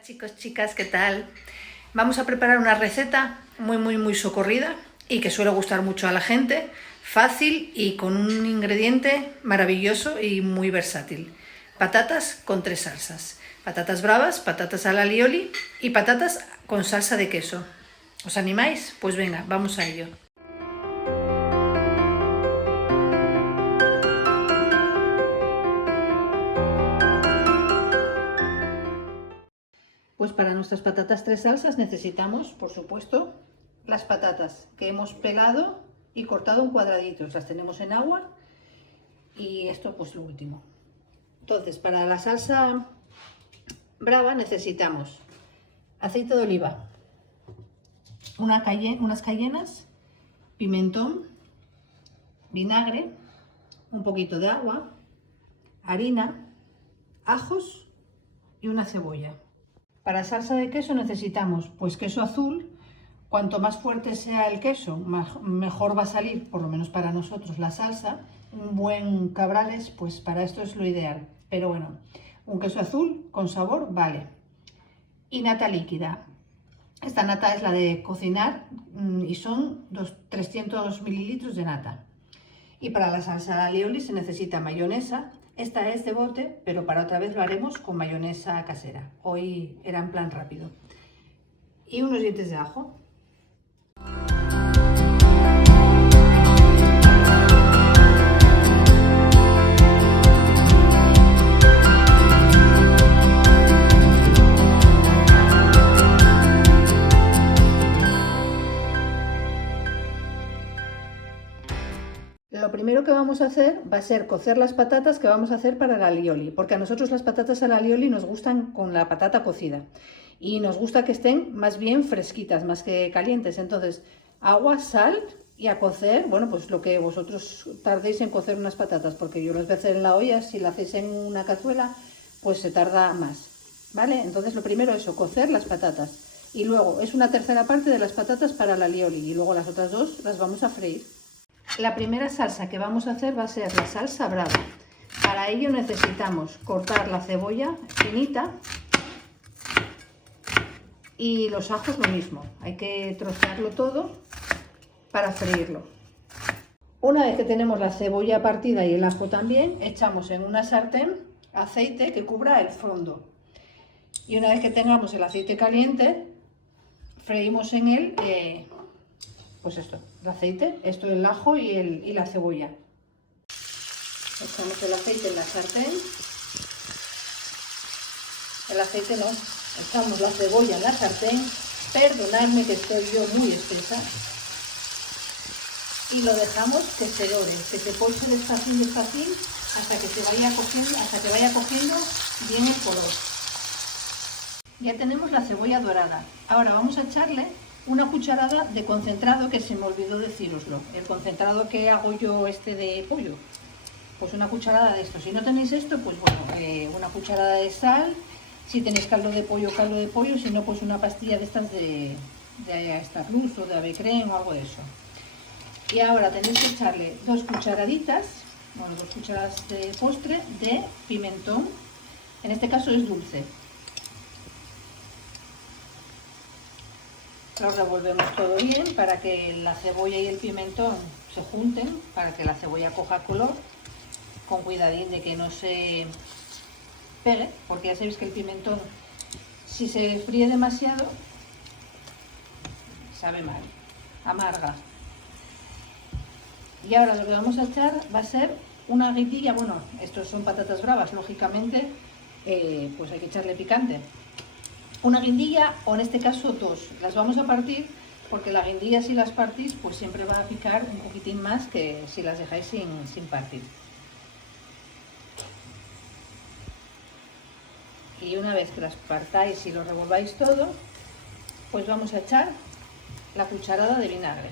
Hola chicos, chicas, ¿qué tal? Vamos a preparar una receta muy socorrida y que suele gustar mucho a la gente, fácil y con un ingrediente maravilloso y muy versátil. Patatas con 3 salsas. Patatas bravas, patatas al alioli y patatas con salsa de queso. ¿Os animáis? Pues venga, vamos a ello. Pues para nuestras patatas 3 salsas necesitamos, por supuesto, las patatas que hemos pelado y cortado en cuadraditos. Las tenemos en agua y esto pues lo último. Entonces, para la salsa brava necesitamos aceite de oliva, unas cayenas, pimentón, vinagre, un poquito de agua, harina, ajos y una cebolla. Para salsa de queso necesitamos pues queso azul. Cuanto más fuerte sea el queso, mejor va a salir, por lo menos para nosotros, la salsa. Un buen Cabrales, pues para esto es lo ideal. Pero bueno, un queso azul con sabor vale. Y nata líquida. Esta nata es la de cocinar y son 300 mililitros de nata. Y para la salsa de alioli se necesita mayonesa. Esta es de bote, pero para otra vez lo haremos con mayonesa casera. Hoy era en plan rápido. Y unos dientes de ajo. Lo primero que vamos a hacer va a ser cocer las patatas que vamos a hacer para el alioli, porque a nosotros las patatas al alioli nos gustan con la patata cocida y nos gusta que estén más bien fresquitas, más que calientes. Entonces, agua, sal y a cocer, bueno, pues lo que vosotros tardéis en cocer unas patatas, porque yo las voy a hacer en la olla. Si la hacéis en una cazuela, pues se tarda más, ¿vale? Entonces, lo primero es eso, cocer las patatas, y luego es una tercera parte de las patatas para el alioli y luego las otras dos las vamos a freír. La primera salsa que vamos a hacer va a ser la salsa brava. Para ello necesitamos cortar la cebolla finita y los ajos lo mismo. Hay que trocearlo todo para freírlo. Una vez que tenemos la cebolla partida y el ajo también, echamos en una sartén aceite que cubra el fondo. Y una vez que tengamos el aceite caliente, freímos en él pues esto, el aceite, esto el ajo y la cebolla. Echamos el aceite en la sartén. El aceite no, echamos la cebolla en la sartén. Perdonadme que estoy yo muy espesa. Y lo dejamos que se dore, que se poche despacín, hasta que vaya cogiendo bien el color. Ya tenemos la cebolla dorada. Ahora vamos a echarle una cucharada de concentrado, que se me olvidó decíroslo. El concentrado que hago yo de pollo, pues una cucharada de esto. Si no tenéis esto, pues bueno, una cucharada de sal. Si tenéis caldo de pollo, si no, pues una pastilla de estas de Starluz o de Ave Creme o algo de eso. Y ahora tenéis que echarle 2 cucharaditas, bueno, 2 cucharadas de postre de pimentón. En este caso es dulce. Lo revolvemos todo bien para que la cebolla y el pimentón se junten, para que la cebolla coja color, con cuidadín de que no se pegue, porque ya sabéis que el pimentón, si se fríe demasiado, sabe mal, amarga. Y ahora lo que vamos a echar va a ser una guindilla. Bueno, estos son patatas bravas, lógicamente, pues hay que echarle picante. Una guindilla, o en este caso 2, las vamos a partir, porque la guindilla, si las partís, pues siempre va a picar un poquitín más que si las dejáis sin partir. Y una vez que las partáis y lo revolváis todo, pues vamos a echar la cucharada de vinagre.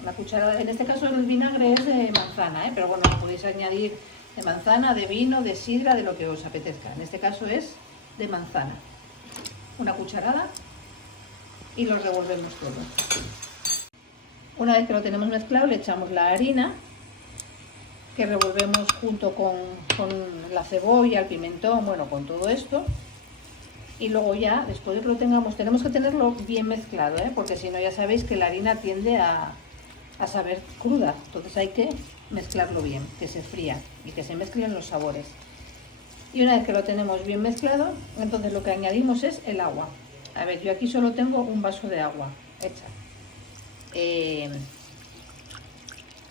Una cucharada, en este caso el vinagre es de manzana, pero bueno, podéis añadir de manzana, de vino, de sidra, de lo que os apetezca. En este caso es de manzana. Una cucharada y lo revolvemos todo. Una vez que lo tenemos mezclado, le echamos la harina que revolvemos junto con la cebolla, el pimentón, bueno, con todo esto. Y luego ya, después de que lo tengamos, tenemos que tenerlo bien mezclado, porque si no ya sabéis que la harina tiende a saber cruda. Entonces hay que mezclarlo bien, que se fría y que se mezclen los sabores. Y una vez que lo tenemos bien mezclado, entonces lo que añadimos es el agua. A ver, yo aquí solo tengo un vaso de agua hecha.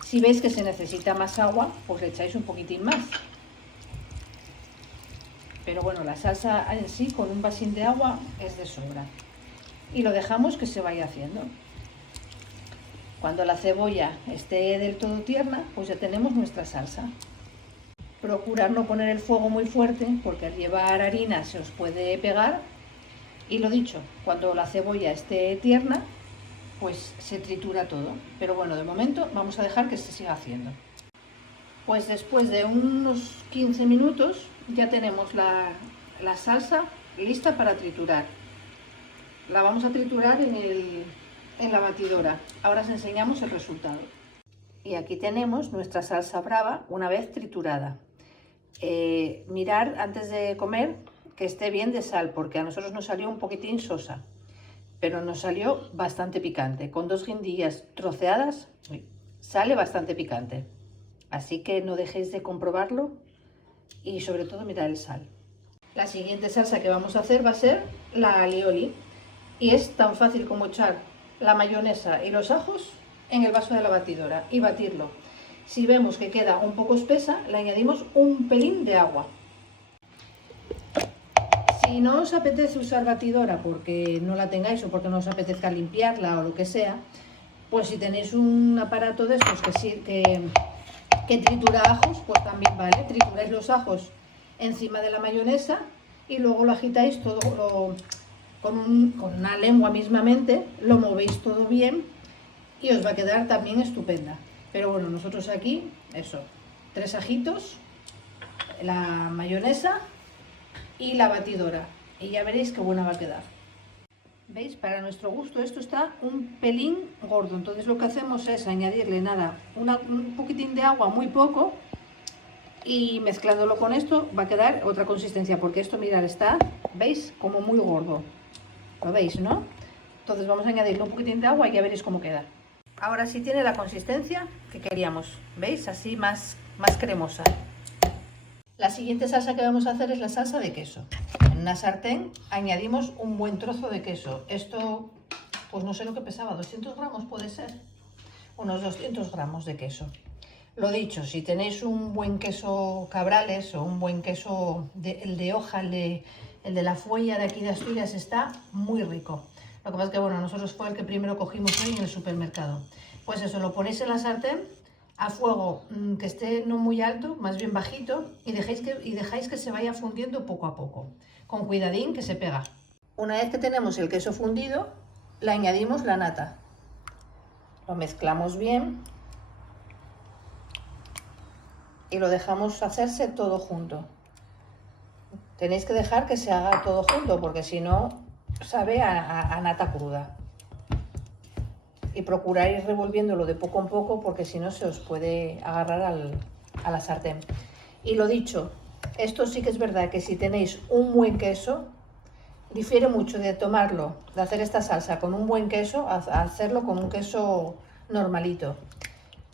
Si veis que se necesita más agua, pues le echáis un poquitín más. Pero bueno, la salsa en sí con un vasín de agua es de sobra. Y lo dejamos que se vaya haciendo. Cuando la cebolla esté del todo tierna, pues ya tenemos nuestra salsa. Procurar no poner el fuego muy fuerte porque al llevar harina se os puede pegar. Y lo dicho, cuando la cebolla esté tierna, pues se tritura todo. Pero bueno, de momento vamos a dejar que se siga haciendo. Pues después de unos 15 minutos ya tenemos la salsa lista para triturar. La vamos a triturar en la batidora. Ahora os enseñamos el resultado. Y aquí tenemos nuestra salsa brava una vez triturada. Mirar antes de comer que esté bien de sal, porque a nosotros nos salió un poquitín sosa, pero nos salió bastante picante. Con 2 guindillas troceadas sale bastante picante. Así que no dejéis de comprobarlo y sobre todo mirad el sal. La siguiente salsa que vamos a hacer va a ser la alioli. Y es tan fácil como echar la mayonesa y los ajos en el vaso de la batidora y batirlo. Si vemos que queda un poco espesa, le añadimos un pelín de agua. Si no os apetece usar batidora porque no la tengáis o porque no os apetezca limpiarla o lo que sea, pues si tenéis un aparato de estos que tritura ajos, pues también vale. Trituráis los ajos encima de la mayonesa y luego lo agitáis todo con una lengua mismamente, lo movéis todo bien y os va a quedar también estupenda. Pero bueno, nosotros aquí, eso, 3 ajitos, la mayonesa y la batidora. Y ya veréis qué buena va a quedar. ¿Veis? Para nuestro gusto esto está un pelín gordo. Entonces lo que hacemos es añadirle nada, un poquitín de agua, muy poco. Y mezclándolo con esto va a quedar otra consistencia. Porque esto, mirad, está, ¿veis? Como muy gordo. ¿Lo veis, no? Entonces vamos a añadirle un poquitín de agua y ya veréis cómo queda. Ahora sí tiene la consistencia que queríamos, ¿veis? Así más cremosa. La siguiente salsa que vamos a hacer es la salsa de queso. En una sartén añadimos un buen trozo de queso. Esto, pues no sé lo que pesaba, 200 gramos puede ser. Unos 200 gramos de queso. Lo dicho, si tenéis un buen queso Cabrales o un buen queso, el de hoja, el de la Fuella de aquí de Asturias, está muy rico. Lo que pasa es que, bueno, nosotros fue el que primero cogimos hoy en el supermercado. Pues eso, lo ponéis en la sartén a fuego que esté no muy alto, más bien bajito, y dejáis que se vaya fundiendo poco a poco, con cuidadín que se pega. Una vez que tenemos el queso fundido, le añadimos la nata. Lo mezclamos bien y lo dejamos hacerse todo junto. Tenéis que dejar que se haga todo junto, porque si no sabe a nata cruda. Y procurar ir revolviéndolo de poco en poco, porque si no se os puede agarrar a la sartén. Y lo dicho, esto sí que es verdad que si tenéis un buen queso, difiere mucho de tomarlo, de hacer esta salsa con un buen queso, a hacerlo con un queso normalito.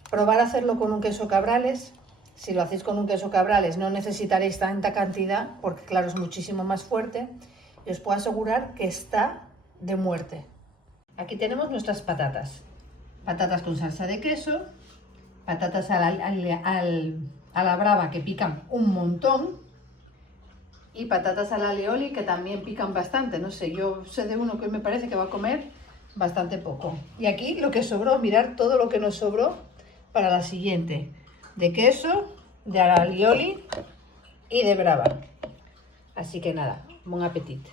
Probar a hacerlo con un queso Cabrales. Si lo hacéis con un queso Cabrales no necesitaréis tanta cantidad, porque claro, es muchísimo más fuerte. Y os puedo asegurar que está de muerte. Aquí tenemos nuestras patatas. Patatas con salsa de queso, patatas a la brava que pican un montón y patatas a la alioli que también pican bastante. No sé, yo sé de uno que me parece que va a comer bastante poco. Y aquí lo que sobró, mirad todo lo que nos sobró para la siguiente. De queso, de alioli y de brava. Así que nada, buen apetito.